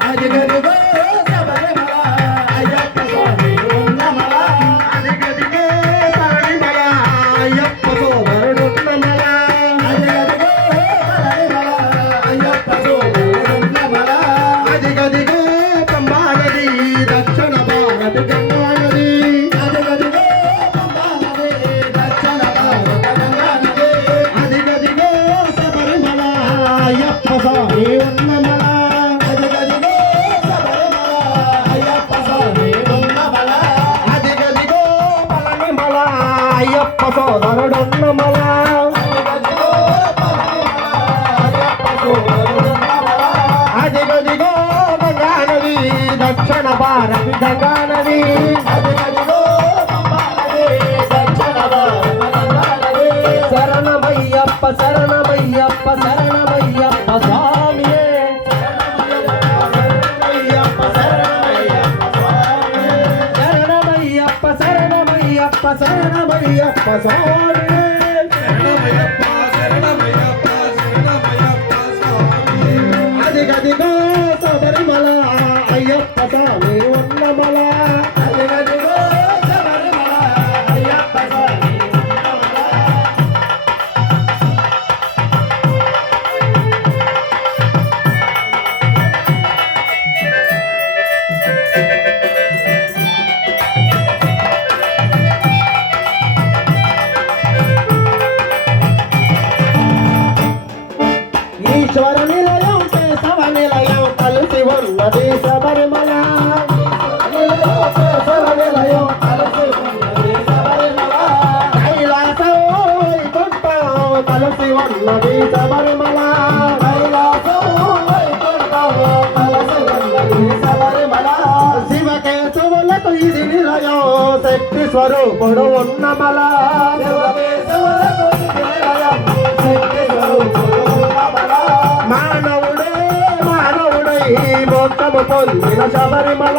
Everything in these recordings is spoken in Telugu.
అదిగదిగో శబరిమల సోదరుడున్నమల అదిగదిగో పళనిమల స్వామి దక్షిణ భారత గంగా శరణమయ్యప్ప శరణమయ్యప్ప శరణమయ్యప్ప స్వామియే. శరణమయ్యప్ప శరణమయ్యప్ప శరణమయ్యప్ప స్వామియే. అయ్యప్ప కలిసి ఉన్నది శబరిమల కైలాసం వైకుంఠం కలిసి ఉన్నది శబరిమల శివకేశవులకు ఇది నిలయం శక్తి స్వరూపుడు ఉన్నమల శివకేశవులకు ఇది నిలయం, శక్తి స్వరూపుడు మానవుడే మానవుడై మోక్షము పొందిన శబరిమల.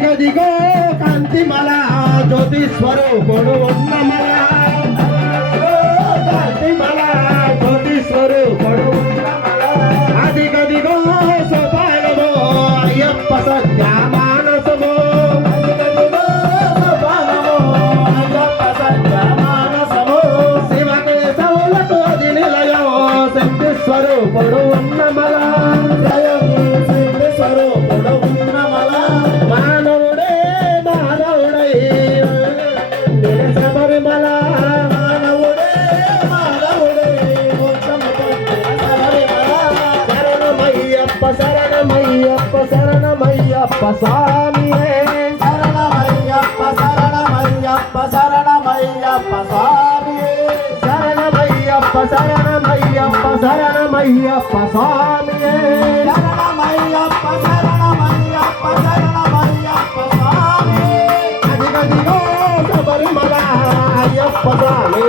అదిగదిగో కాంతిమల జ్యోతి స్వరూపుడు ఉన్నమల కాంతిమల జ్యోతి స్వరూపుడు ఉన్నమల అదిగదిగో సోపానము అయ్యప్ప సత్య మానసము అదిగదిగో శరణమయ్యప్ప స్వామియే. శరణమయ్యప్ప శరణమయ్యప్ప శరణమయ్యప్ప స్వామి శరణమయ్యప్ప శరణమయ్యప్ప శరణమయ్యప్ప స్వామియే. శరణమయ్యప్ప శరణమయ్యప్ప శరణమయ్యప్ప స్వామి అదిగదిగో శబరిమల అయ్యప్ప స్వామి